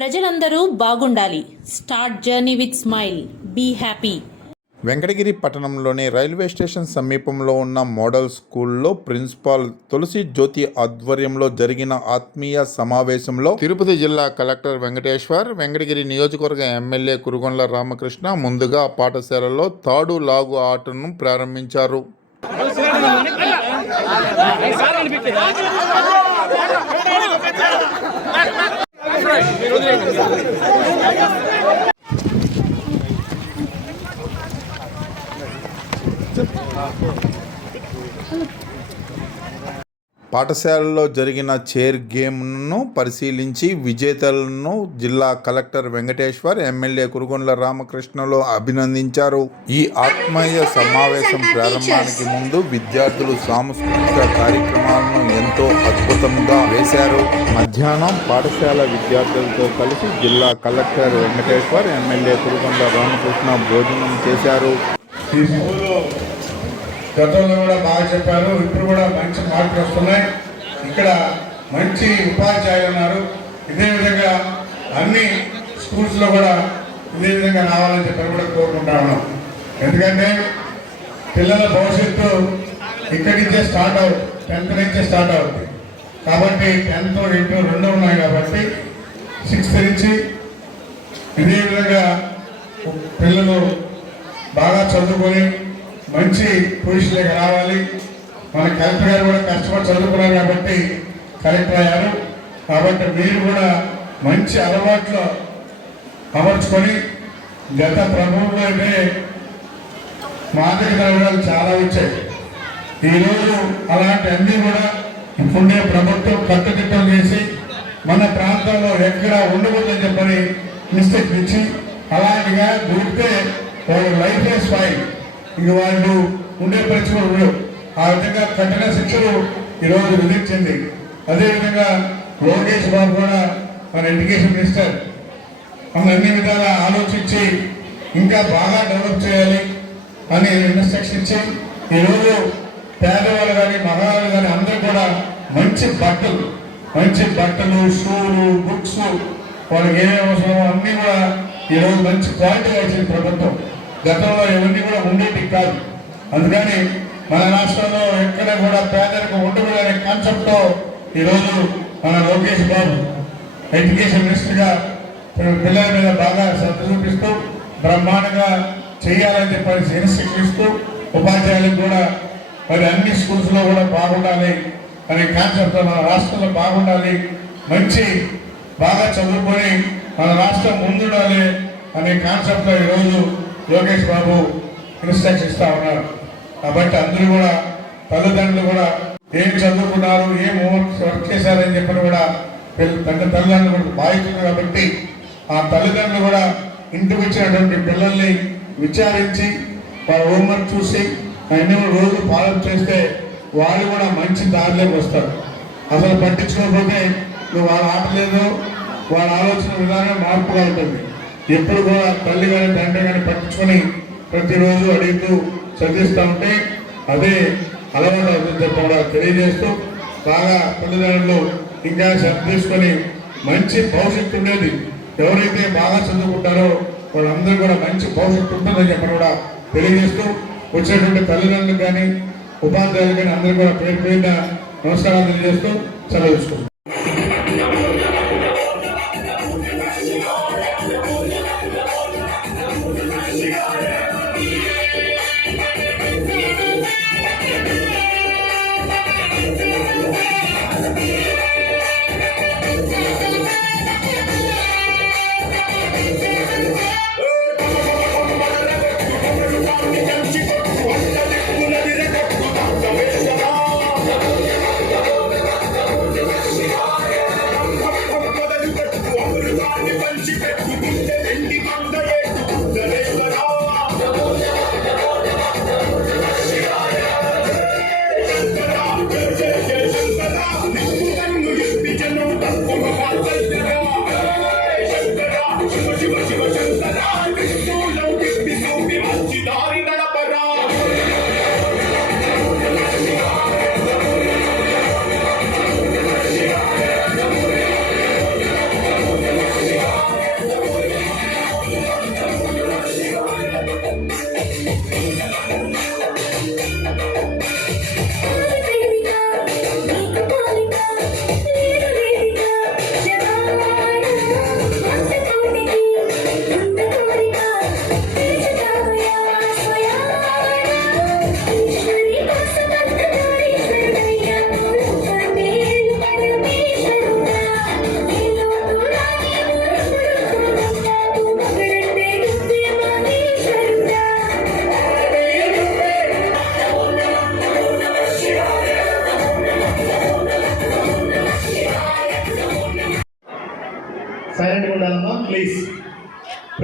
ప్రజలందరూ బాగుండాలి. Start journey with smile. Be happy. Venkatagiri పట్టణంలోని రైల్వే స్టేషన్ సమీపంలో ఉన్న మోడల్ స్కూల్లో ప్రిన్సిపాల్ తులసి జ్యోతి ఆధ్వర్యంలో జరిగిన ఆత్మీయ సమావేశంలో తిరుపతి జిల్లా కలెక్టర్ వెంకటేశ్వర్ వెంకటగిరి నియోజకవర్గ ఎమ్మెల్యే కురుగొండ్ల రామకృష్ణ ముందుగా పాఠశాలలో తాడు లాగు ఆటను ప్రారంభించారు. పాఠశాలలో జరిగిన చైర్ గేమ్ను పరిశీలించి విజేతలను జిల్లా కలెక్టర్ వెంకటేశ్వర్ ఎమ్మెల్యే కురుగొండ్ల రామకృష్ణలో అభినందించారు. ఈ ఆత్మీయ సమావేశం ప్రారంభానికి ముందు విద్యార్థులు సాంస్కృతిక కార్యక్రమాలను ఎంతో అద్భుతంగా వేశారు. మధ్యాహ్నం పాఠశాల విద్యార్థులతో కలిసి జిల్లా కలెక్టర్ వెంకటేశ్వర్ ఎమ్మెల్యే కురుగొండ్ల రామకృష్ణ భోజనం చేశారు. గతంలో కూడా బాగా చెప్పారు ఇప్పుడు కూడా మంచి మార్పులు వస్తున్నాయి. ఇక్కడ మంచి ఉపాధ్యాయులు ఉన్నారు. ఇదే విధంగా అన్ని స్కూల్స్లో కూడా ఇదే విధంగా రావాలని చెప్పి కూడా కోరుకుంటా ఉన్నాం. ఎందుకంటే పిల్లల భవిష్యత్తు ఇక్కడి నుంచే స్టార్ట్ అవుతుంది టెన్త్ నుంచే స్టార్ట్ అవుతుంది కాబట్టి టెన్త్ ఇంటూ రెండు ఉన్నాయి కాబట్టి సిక్స్త్ నుంచి ఇదే విధంగా పిల్లలు బాగా చదువుకొని మంచి పొజిషన్లోకి రావాలి. మన కలెక్టర్ గారు కూడా కష్టపడి చదువుకున్నారు కాబట్టి కలెక్టర్ అయ్యారు. కాబట్టి మీరు కూడా మంచి అలవాట్లు అమర్చుకొని గత ప్రభుత్వంలో అయితే మాదిరి ద్రవ్యాలు చాలా వచ్చాయి. ఈరోజు అలాంటి అన్నీ కూడా ఇప్పుడే ప్రభుత్వం కట్టుదిట్టం చేసి మన ప్రాంతంలో ఎక్కడ ఉండకూడదని చెప్పని మిస్టేక్ ఇచ్చి అలాంటిగా దూరితే వాళ్ళ లైఫ్ స్పాయిల్ ఇంక వాళ్ళు ఉండే పరిస్థితులు ఉండవు ఆ విధంగా కఠిన శిక్షలు ఈరోజు విధించింది. అదేవిధంగా లోకేష్ బాబు కూడా మన ఎడ్యుకేషన్ మినిస్టర్. మన అన్ని విధాలా ఆలోచించి ఇంకా బాగా డెవలప్ చేయాలి అని ఇన్స్ట్రక్షన్ ఇచ్చి ఈరోజు పేదవాళ్ళు కానీ మగవాళ్ళు కానీ అందరూ కూడా మంచి బట్టలు మంచి బట్టలు షూలు బుక్స్ వాళ్ళకి ఏమేమి అవసరమో అన్నీ కూడా ఈరోజు మంచి క్వాలిటీ వచ్చింది ప్రభుత్వం. గతంలో ఇవన్నీ కూడా ఉండేటి కాదు. అందుకని మన రాష్ట్రంలో ఎక్కడ కూడా పేదరికం అనే కాన్సెప్ట్తో ఈరోజు మన లోకేష్ బాబు ఎడ్యుకేషన్ మినిస్టర్గా పిల్లల మీద బాగా శ్రద్ధ చూపిస్తూ బ్రహ్మాండంగా చేయాలని చెప్పేసి ఇన్స్ట్రక్షన్ ఇస్తూ ఉపాధ్యాయులకు కూడా మరి అన్ని స్కూల్స్లో కూడా బాగుండాలి అనే కాన్సెప్ట్తో మన రాష్ట్రంలో బాగుండాలి మంచి బాగా చదువుకొని మన రాష్ట్రం ముందుండాలి అనే కాన్సెప్ట్లో ఈరోజు యోగేష్ బాబు ఇన్స్ట్రక్షన్ ఇస్తా ఉన్నారు. కాబట్టి అందరూ కూడా తల్లిదండ్రులు కూడా ఏం చదువుకున్నారు ఏం హోంవర్క్ వర్క్ చేశారని చెప్పని కూడా పెద్ద తల్లిదండ్రులు కూడా బాధితులు కాబట్టి ఆ తల్లిదండ్రులు కూడా ఇంటికి వచ్చినటువంటి పిల్లల్ని విచారించి వాళ్ళ హోంవర్క్ చూసి అన్ని రోజు ఫాలో చేస్తే వాళ్ళు కూడా మంచి దారిలోకి వస్తారు. అసలు పట్టించుకోకపోతే నువ్వు వాళ్ళ ఆట లేదు వాళ్ళ ఆలోచన విధానం మార్పుగా ఉంటుంది. ఎప్పుడు కూడా తల్లి కానీ తండ్రి కానీ పట్టించుకొని ప్రతిరోజు అడుగుతూ చదివిస్తూ ఉంటే అదే అలవాటు అవుతుంది కూడా తెలియజేస్తూ బాగా తల్లిదండ్రులు ఇంకా శ్రద్ధ తీసుకొని మంచి భవిష్యత్తు ఉండేది. ఎవరైతే బాగా చదువుకుంటారో వాళ్ళందరూ కూడా మంచి భవిష్యత్తు ఉంటుందని చెప్పి కూడా తెలియజేస్తూ వచ్చేటువంటి తల్లిదండ్రులు కానీ ఉపాధ్యాయులు కానీ అందరూ కూడా పేరు పేరున నమస్కారాలు తెలియజేస్తూ సెలవు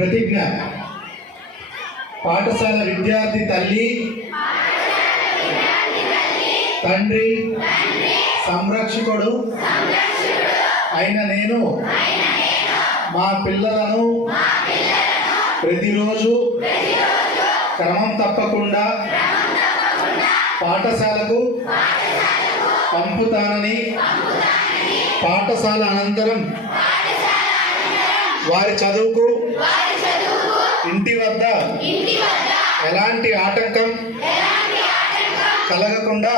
ప్రతిజ్ఞ. పాఠశాల విద్యార్థి తల్లి. తండ్రి. సంరక్షకుడు. అయిన నేను. మా పిల్లలను ప్రతిరోజు క్రమం తప్పకుండా పాఠశాలకు పంపుతానని పాఠశాల అనంతరం వారి చదువుకు ఇంటి వద్ద ఎలాంటి ఆటంకం కలగకుండా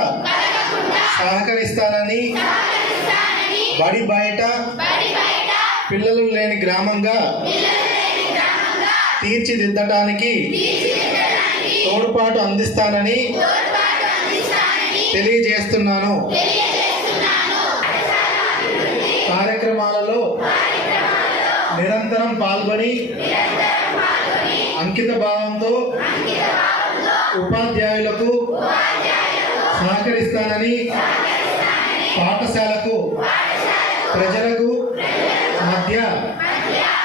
సహకరిస్తానని బడి బయట పిల్లలు లేని గ్రామంగా తీర్చిదిద్దటానికి తోడ్పాటు అందిస్తానని తెలియజేస్తున్నాను. కార్యక్రమాలలో నిరంతరం పాల్గొని అంకిత భావంతో ఉపాధ్యాయులకు సహకరిస్తానని పాఠశాలకు ప్రజలకు మధ్య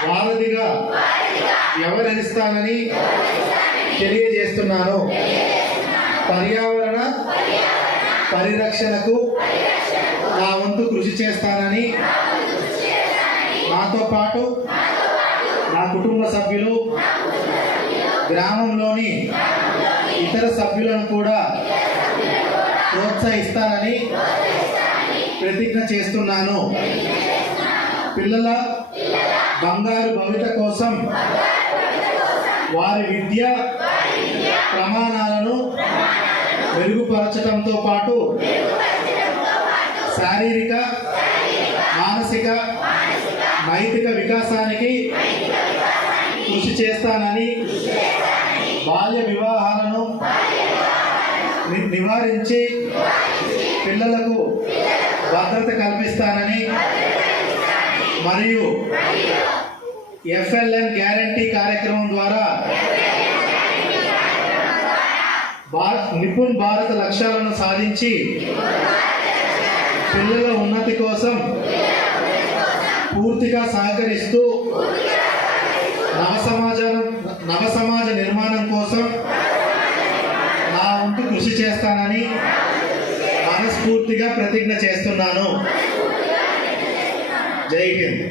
వారధిగా వ్యవహరిస్తానని తెలియజేస్తున్నాను. పర్యావరణ పరిరక్షణకు నా వంతు కృషి చేస్తాను నాతో పాటు నా కుటుంబ సభ్యులు గ్రామంలోని ఇతర సభ్యులను కూడా ప్రోత్సహిస్తానని ప్రతిజ్ఞ చేస్తున్నాను. పిల్లల బంగారు భవిత కోసం వారి విద్య ప్రమాణాలను మెరుగుపరచడంతో పాటు శారీరక మానసిక నైతిక వికాసానికి కృషి చేస్తానని బాల్య వివాహాలను నివారించి పిల్లలకు భద్రత కల్పిస్తానని మరియు ఎఫ్ఎల్ఎన్ గ్యారంటీ కార్యక్రమం ద్వారా భారత్ నిపుణ్ భారత లక్ష్యాలను సాధించి పిల్లల ఉన్నతి కోసం పూర్తిగా సహకరిస్తూ చేస్తున్నాను జై హింద్